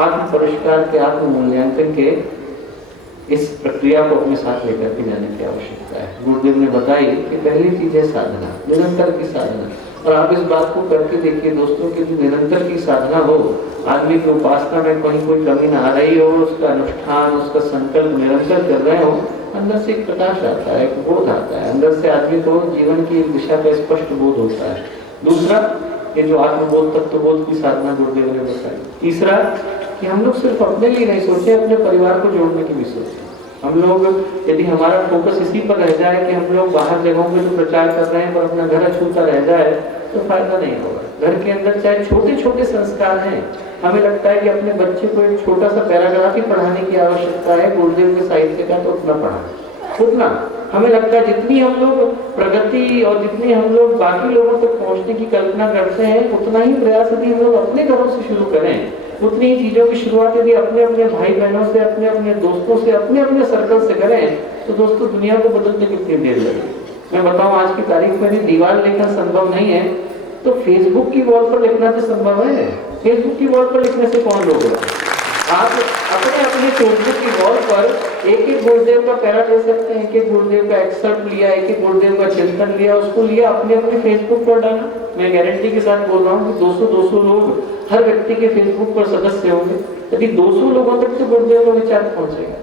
आत्म परिष्कार के, आत्म मूल्यांकन के इस प्रक्रिया को अपने साथ लेकर के जाने की आवश्यकता है। गुरुदेव ने बताई कि पहली चीज है साधना, निरंतर की साधना। और आप इस बात को करके देखिए दोस्तों कि जो निरंतर की साधना हो, आदमी की उपासना में कहीं कोई कमी ना आ रही हो, उसका अनुष्ठान, उसका संकल्प निरंतर कर रहे हो, अंदर से एक प्रकाश आता है, एक बोध आता है, अंदर से आदमी को जीवन की एक दिशा का स्पष्ट बोध होता है। दूसरा, ये जो आत्मबोध, तत्वबोध की साधना गुरुदेव ने बताई। तीसरा, कि हम लोग सिर्फ अपने लिए नहीं सोचे, अपने परिवार को जोड़ने की भी सोचे। हम लोग यदि हमारा फोकस इसी पर रह जाए कि हम लोग बाहर जगहों पे जो प्रचार कर रहे हैं पर अपना घर अछूता रह जाए, तो फायदा नहीं होगा। घर के अंदर चाहे छोटे छोटे संस्कार हैं, हमें लगता है कि अपने बच्चे को एक छोटा सा पैराग्राफ ही पढ़ाने की आवश्यकता है गुरुदेव के साहित्य का, तो उतना पढ़ा, उतना हमें लगता है जितनी हम लोग प्रगति और जितनी हम लोग बाकी लोगों तक पहुंचने की कल्पना करते हैं, उतना ही प्रयास यदि हम लोग अपने घरों से शुरू करें, उतनी ही चीजों की शुरुआत यदि अपने अपने भाई बहनों से, अपने अपने दोस्तों से, अपने अपने सर्कल से करें, तो दोस्तों दुनिया को बदलने कितनी देर लगेगी। मैं बताऊं, आज की तारीख में दीवार लिखना संभव नहीं है, तो फेसबुक की वॉल पर लिखना तो संभव है। फेसबुक की वॉल पर लिखने से कौन रोक रहा है? आप अपने अपने फेसबुक की वॉल पर एक एक गुरुदेव का पैरा ले सकते हैं, एक एक गुरुदेव का एक्सर्ट लिया, एक एक गुरुदेव का चिंतन लिया, उसको लिया, अपने अपने फेसबुक पर डाला। मैं गारंटी के साथ बोल रहा हूँ कि 200 लोग हर व्यक्ति के फेसबुक पर सदस्य होंगे। यदि 200 लोगों तक तो गुरुदेव का विचार पहुंचेगा।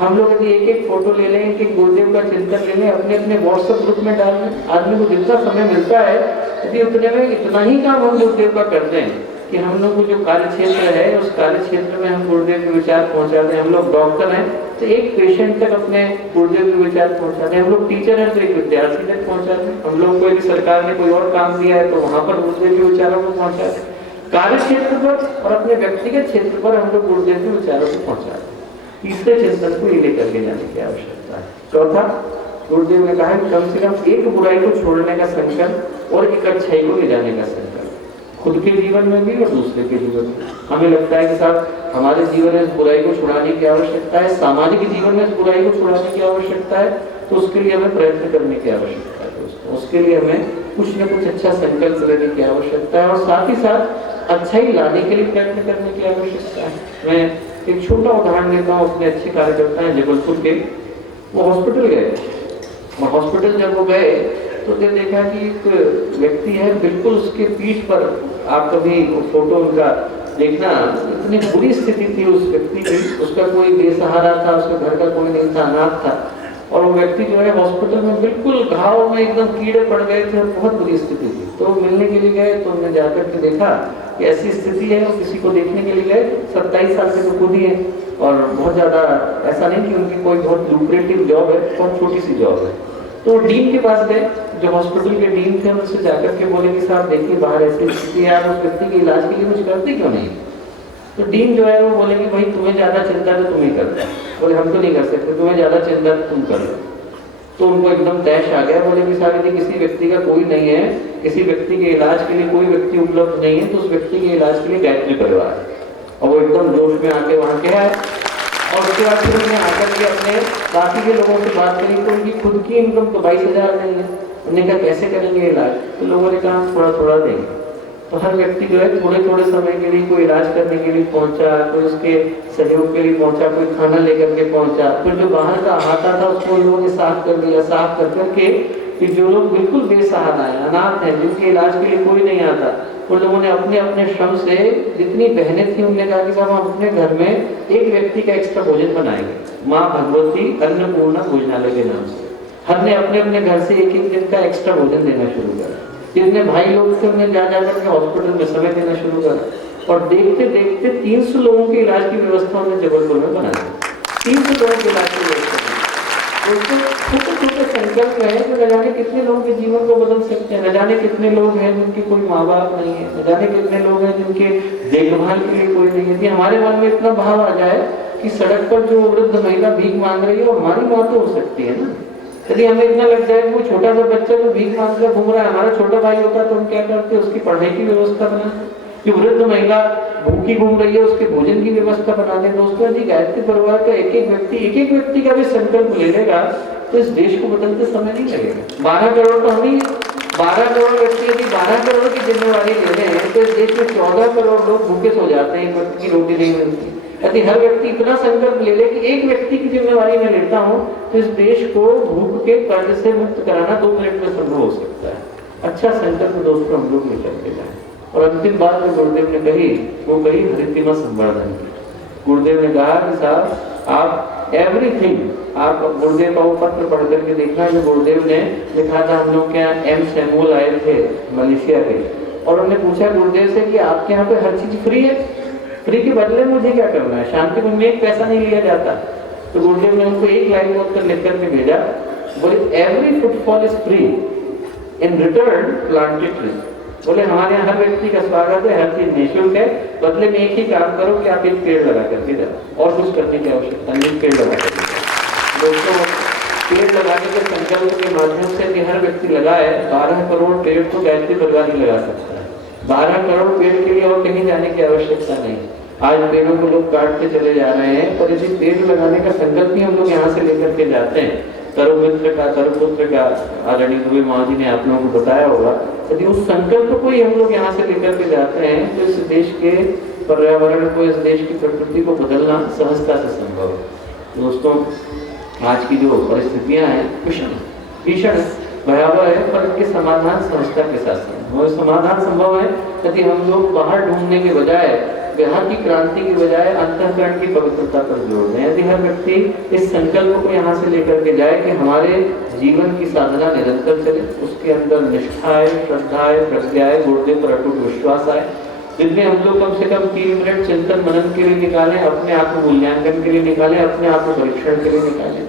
हम लोग यदि एक एक फोटो ले लें, एक एक गुरुदेव का चिंतन ले लें, अपने अपने व्हाट्सएप ग्रुप में डाल दें, आदमी को जितना समय मिलता है यदि उतने में इतना ही काम हम गुरुदेव का करते हैं कि हम लोग को जो कार्य क्षेत्र है, उस कार्य क्षेत्र में हम गुरुदेव के विचार पहुंचाते हैं। हम लोग डॉक्टर हैं तो एक पेशेंट तक अपने गुरुदेव के विचार पहुंचाते हैं, हम लोग टीचर हैं तो एक विद्यार्थी तक पहुंचाते हैं, हम लोग को यदि सरकार ने कोई और काम दिया है तो वहां पर गुरुदेव के विचारों को पहुंचाते हैं। कार्य क्षेत्र पर और अपने व्यक्तिगत क्षेत्र पर हम लोग गुरुदेव के विचारों को पहुंचाते हैं। तीसरे चिंतन को ये लेकर के जाने की आवश्यकता है। चौथा, गुरुदेव ने कहा कि कम से कम एक बुराई को छोड़ने का संकल्प और एक अच्छाई को ले जाने का संकल्प, खुद के जीवन में भी और दूसरे के जीवन में। हमें लगता है कि साहब हमारे जीवन में इस बुराई को छुड़ाने की आवश्यकता है, सामाजिक जीवन में इस बुराई को छुड़ाने की आवश्यकता है, तो उसके लिए हमें प्रयत्न करने की आवश्यकता है दोस्तों। उसके लिए हमें कुछ न कुछ अच्छा संकल्प लेने की आवश्यकता है और साथ ही साथ अच्छाई लाने के लिए प्रयत्न करने की आवश्यकता है। मैं एक छोटा उदाहरण देता हूँ। अपने अच्छे कार्यकर्ता हैं जबलपुर के, वो हॉस्पिटल गए और हॉस्पिटल जब वो गए तो देखा कि एक व्यक्ति है, बिल्कुल उसके पीठ पर, आप कभी फोटो उनका देखना, इतनी बुरी स्थिति थी उस व्यक्ति की, उसका कोई बेसहारा था, उसके घर का कोई नहीं था, अनाथ था, और वो व्यक्ति जो है हॉस्पिटल में बिल्कुल घाव में एकदम कीड़े पड़ गए थे, बहुत बुरी स्थिति थी। तो मिलने के लिए गए तो हमने जाकर के देखा कि ऐसी स्थिति है, और किसी को देखने के लिए गए। 27 साल से तो खुद ही है और बहुत ज्यादा ऐसा नहीं कि उनकी कोई बहुत लुक्रेटिव जॉब है, बहुत छोटी सी जॉब है। तो डीन के पास गए, जो हॉस्पिटल के डीन थे, उनसे जाकर के बोले कि साहब देखिए बाहर ऐसी स्थिति है, आप उस व्यक्ति के इलाज के लिए कुछ करते क्यों नहीं? तो डीन जो है वो बोले कि भाई तुम्हें ज्यादा चिंता तो तुम ही करते हैं। बोले हम तो नहीं कर सकते, तुम्हें ज्यादा चिंता तुम कर लो। तो उनको एकदम तैश आ गया, बोले कि साहब यदि किसी व्यक्ति का कोई नहीं है, किसी व्यक्ति के इलाज के लिए कोई व्यक्ति उपलब्ध नहीं है, तो उस व्यक्ति के इलाज के लिए गायत्री परिवार है। और वो एकदम जोश में आके वहां गया है और उसके बाद फिर उन्हें आकर के अपने बाकी के लोगों से बात करी तो उनकी खुद की इनकम तो 22,000 नहीं है। उन्होंने कहा कैसे करेंगे इलाज? तो लोगों ने कहा थोड़ा थोड़ा देंगे। तो हर व्यक्ति जो है थोड़े थोड़े समय के लिए कोई इलाज करने के लिए पहुंचा, कोई उसके सहयोग के लिए पहुंचा, कोई खाना लेकर के पहुंचा, फिर जो बाहर का अहाता था उसको लोगों ने साफ कर दिया। साफ कर करके कि जो लोग बिल्कुल बेसहारा है, अनाथ है, जिनके इलाज के लिए कोई नहीं आता, उन लोगों ने अपने अपने श्रम से, जितनी बहनें थी उन्होंने कहा कि साहब हम अपने घर में एक व्यक्ति का एक्स्ट्रा भोजन बनाएंगे, माँ भगवती अन्नपूर्णा भोजनालय के नाम से। हर ने अपने अपने घर से एक एक दिन का एक्स्ट्रा भोजन देना शुरू करा। जितने भाई लोग थे उन्हें जा जाकर के हॉस्पिटल में समय देना शुरू करा और देखते देखते 300 लोगों के इलाज की व्यवस्था उन्होंने जबलपुर में बना दी। 300 लोगों के इलाज की व्यवस्था। दोस्तों छोटे छोटे संकल्प है जो न जाने कितने लोगों के जीवन को बदल सकते हैं। न जाने कितने लोग हैं जिनके कोई माँ बाप नहीं है, न जाने कितने लोग हैं जिनके देखभाल के लिए कोई नहीं है। हमारे मन में इतना भाव आ जाए कि सड़क पर जो वृद्ध महिला भीख मांग रही है वो हमारी माँ तो हो सकती है ना। यदि हमें इतना लग जाए वो छोटा सा बच्चा जो भीख मांग कर घूम रहा है हमारा छोटा भाई होता तो हम क्या करते? उसकी पढ़ाई की व्यवस्था बनाते। जो वृद्ध महिला भूखी घूम रही है उसके भोजन की व्यवस्था बना दे। दोस्तों यदि गायत्री परिवार का एक एक व्यक्ति का भी संकल्प ले लेगा तो इस देश को बदलते समय नहीं लगेगा। 12 करोड़ तो हम ही 12 करोड़ व्यक्ति यदि 12 करोड़ की जिम्मेवारी ले रहे हैं तो इस देश में 14 करोड़ लोग भूखे सो जाते हैं, एक व्यक्ति की रोटी नहीं मिलती। यदि हर व्यक्ति इतना संकल्प ले ले कि एक व्यक्ति की जिम्मेवारी मैं लेता हूँ तो इस देश को भूख के कर्ज से मुक्त कराना 2 मिनट में संभव हो सकता है। अच्छा संकल्प दोस्तों हम लोग लेकर के जाए। और अंतिम बात जो गुरुदेव ने कही वो कही हरितिमा संवर्धन की। गुरुदेव ने कहा कि साहब आप एवरीथिंग, आप गुरुदेव का वो पत्र पढ़ करके देखना जो गुरुदेव ने लिखा था। हम लोग के यहाँ एम सैमुअल आए थे मलेशिया के, और उन्होंने पूछा गुरुदेव से कि आपके यहाँ पे हर चीज फ्री है, फ्री के बदले मुझे क्या करना है, शांति कुंज में एक पैसा नहीं लिया जाता। तो गुरुदेव ने उनको एक लाइन में उत्तर लिख करके भेजा, बोले every footfall is free, in return planted tree. बोले हमारे यहाँ हर व्यक्ति का स्वागत है, हर चीज निःशुल्क है, बदले में एक ही काम करो कि आप एक पेड़ लगा करके जाओ, और कुछ करने की आवश्यकता नहीं, पेड़ लगा करके जाओ। दोस्तों पेड़ लगाने के संकल्प के माध्यम से भी हर व्यक्ति लगाए 12 करोड़ पेड़ तो गायत्री परिवार ही लगा सकता है। 12 करोड़ पेड़ के लिए और कहीं जाने की आवश्यकता नहीं। आज पेड़ों को लोग काटते चले जा रहे हैं, पर यदि पेड़ लगाने का संकल्प ही हम लोग यहाँ से लेकर के जाते हैं, तरुपुत्र का आदरणीय दुबे महाजी ने आप लोगों को बताया होगा, यदि उस संकल्प को ही हम लोग यहाँ से लेकर के जाते हैं तो इस देश के पर्यावरण को, इस देश की प्रकृति को बदलना सहजता से संभव है। दोस्तों आज की जो परिस्थितियां हैं भीषण भयावह है, पर इनके समाधान सहजता के साथ वो समाधान संभव है यदि हम लोग बाहर ढूंढने के बजाय, बाहर की क्रांति की बजाय अंतःकरण की पवित्रता पर जोर दें। यदि हर व्यक्ति इस संकल्प को यहाँ से लेकर के जाए कि हमारे जीवन की साधना निरंतर चले, उसके अंदर निष्ठा है, श्रद्धा है, प्रज्ञा है, गुरुदेव पर अटूट विश्वास आए, जिनमें हम लोग कम से कम 3 मिनट चिंतन मनन के लिए निकालें, अपने आप को मूल्यांकन के लिए निकालें, अपने आप को परीक्षण के लिए निकालें,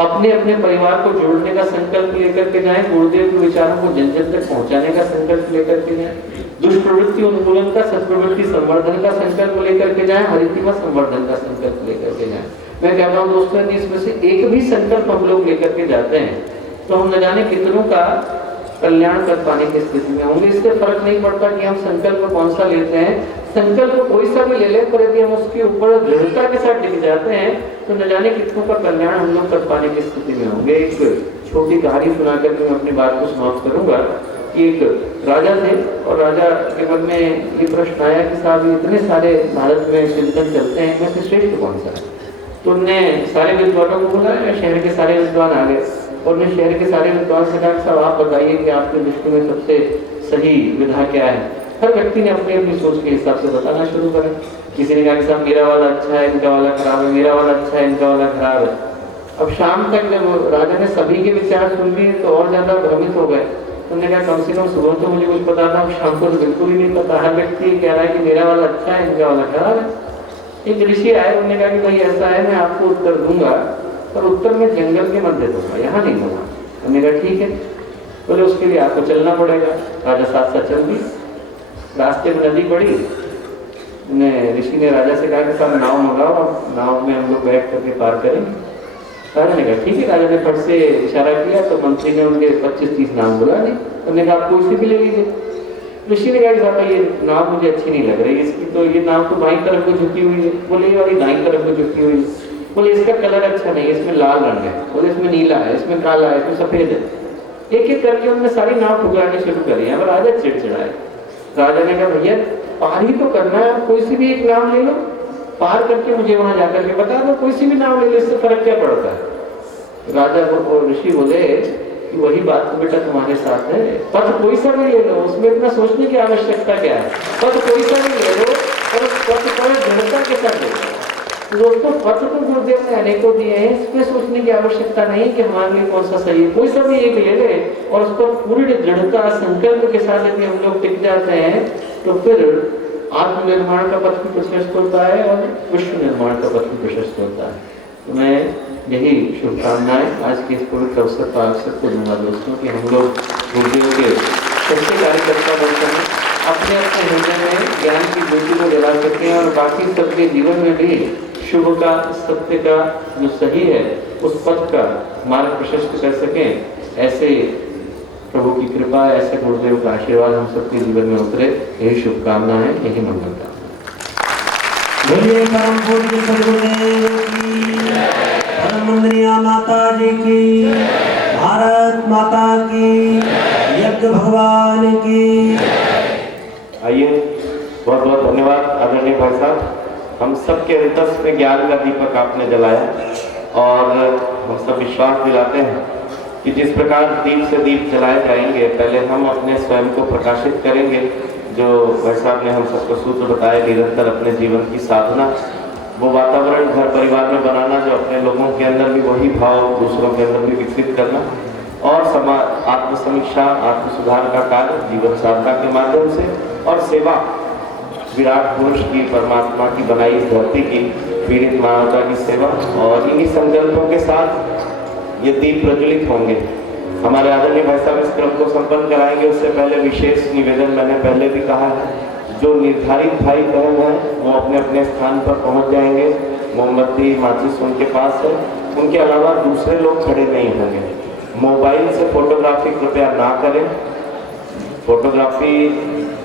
अपने अपने परिवार को जोड़ने का संकल्प लेकर के जाएं, गुरुदेव के विचारों को जन जन तक पहुंचाने का संकल्प लेकर के जाएं, दुष्प्रवृत्ति उन्मूलन का, सत्प्रवृत्ति संवर्धन का संकल्प लेकर के जाएं, हरितिमा संवर्धन का संकल्प लेकर के जाएं। मैं कहता हूँ दोस्तों यदि इसमें से एक भी संकल्प हम लोग लेकर के जाते हैं तो हम न जाने कितनों का कल्याण कर पाने की स्थिति में होंगे। इससे फर्क नहीं पड़ता कि हम संकल्प कौन सा लेते हैं, संकल्प कोई सा भी ले लें, पर यदि हम उसके ऊपर दृढ़ता के साथ टिक जाते हैं तो न जाने कितनों का कल्याण हम लोग कर पाने की स्थिति में होंगे। एक छोटी कहानी सुना करके मैं अपनी बात को समाप्त करूंगा। एक राजा थे और राजा के मन में ये प्रश्न आया कि साहब इतने सारे भारत में चिंतन चलते हैं, इनमें से श्रेष्ठ कौन सा है। तो उनने सारे विद्वानों को बुलाया, शहर के सारे विद्वान आ गए और उन्हें शहर के सारे विद्वान से कहा साहब आप बताइए कि आपकी दृष्टि में सबसे सही विधा क्या है। हर व्यक्ति ने अपनी अपनी सोच के हिसाब से बताना शुरू करा। किसी ने कहा कि साहब मेरा वाला अच्छा है, इनका वाला खराब है, मेरा वाला अच्छा है, इनका वाला खराब है। अब शाम तक जब राजा ने सभी के विचार सुन लिए तो और ज्यादा भ्रमित हो गए। उन्होंने कहा कम से कम सुबह तो मुझे कुछ पता था, शाम को तो बिल्कुल ही नहीं पता। हर व्यक्ति कह रहा है कि मेरा वाला अच्छा है, इनका वाला खराब है। एक ऋषि आए, उन्होंने कहा कि भाई ऐसा है, मैं आपको उत्तर दूंगा पर उत्तर में जंगल के मध्य दूंगा, यहाँ नहीं दूंगा। उन्होंने कहा ठीक है, बोले उसके लिए आपको चलना पड़ेगा। राजा साथ साथ चल दी, रास्ते में नदी पड़ी। ऋषि ने राजा से कहा कि साहब नाव मंगाओ, नाव में हम लोग बैठ करके पार करेंगे। राजा ने कहा ठीक है। राजा ने फट से इशारा किया तो मंत्री ने उनके 25-30 नाम बुला दी। उन्होंने कहा आप कोई सी भी ले लीजिए। ऋषि ने कहा कि साहब ये नाव मुझे अच्छी नहीं लग रही, इसकी तो ये नाव तो बाईं तरफ को झुकी हुई है। बोले ये वाली दाईं तरफ को झुकी हुई है। बोले इसका कलर अच्छा नहीं है, इसमें लाल रंग है। बोले इसमें नीला है, इसमें काला है, इसमें सफेद है। एक एक करके उन्होंने सारी नाव ठुकरानी शुरू करी। अब राजा चिड़चिड़ाए। राजा ने कहा भैया पार ही तो करना है, कोई सी भी एक नाव ले लो, पार करके मुझे वहां जाकर के बता दो, कोई सी भी नाव ले लो, इससे फर्क क्या पड़ता है। राजा और ऋषि बोले कि वही बात तो बेटा तुम्हारे साथ है, पथ कोई सा भी ले लो, उसमें इतना सोचने की आवश्यकता क्या है। पथ कोई सा भी ले लो और पथ पर दृढ़ता के साथ ले लो। दोस्तों पथ तो गुरुदेव ने अनेकों दिए हैं, इसमें सोचने की आवश्यकता नहीं कि हमारे लिए कौन सा सही है। कोई सा भी एक ले ले और उस पर पूरी दृढ़ता संकल्प के साथ यदि हम लोग टिक जाते हैं तो फिर आत्मनिर्माण का पथ भी प्रशस्त होता है और विश्व निर्माण का पथ भी प्रशस्त होता है। तो मैं यही शुभकामनाएं आज के इस पवित्र अवसर पर आप सबको दूंगा दोस्तों कि हम लोग गुरुदेव के सच्चे कार्यकर्ता बनकर अपने अपने हृदय में ज्ञान की ज्योति को जला सकें और बाकी सबके जीवन में भी शुभ का, सत्य का जो सही है उस पथ का मार्ग प्रशस्त कर सकें। ऐसे प्रभु की कृपा, ऐसे गुरुदेव का आशीर्वाद हम सबके जीवन में उतरे, यही शुभकामना है, यही मंगल कामना। बोलिए परम पूज्य सद्गुरुदेव की, परम वंदनीय माता जी की, भारत माता की, यज्ञ भगवान साहब, हम सबके हृदय में ज्ञान का दीपक आपने जलाया और हम सब विश्वास दिलाते हैं कि जिस प्रकार दीप से दीप जलाए जाएंगे, पहले हम अपने स्वयं को प्रकाशित करेंगे, जो भाई साहब ने हम सबको सूत्र बताए, निरंतर अपने जीवन की साधना, वो वातावरण घर परिवार में बनाना जो अपने लोगों के अंदर भी वही भाव दूसरों के अंदर भी विकसित करना, और समाज आत्मसमीक्षा, आत्म सुधार का कार्य जीवन साधना के माध्यम से, और सेवा विराट पुरुष की, परमात्मा की बनाई इस धरती की पीड़ित मानवता की सेवा, और इन्हीं संकल्पों के साथ ये दीप प्रज्वलित होंगे। हमारे आदरणीय भाई साहब इस क्रम को संपन्न कराएंगे। उससे पहले विशेष निवेदन मैंने पहले भी कहा है, जो निर्धारित भाई बहन हैं वो अपने अपने स्थान पर पहुंच जाएंगे। मोमबत्ती माचिस उनके पास है, उनके अलावा दूसरे लोग खड़े नहीं होंगे। मोबाइल से फोटोग्राफी कृपया ना करें। फोटोग्राफी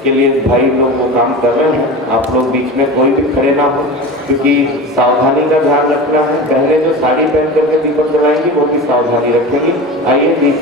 के लिए भाई लोग वो काम कर रहे हैं, आप लोग बीच में कोई भी खड़े ना हो, क्योंकि सावधानी का ध्यान रखना है। बहनें जो साड़ी पहन करके दीपक जलाएंगी वो भी सावधानी रखेंगी। आइए दीप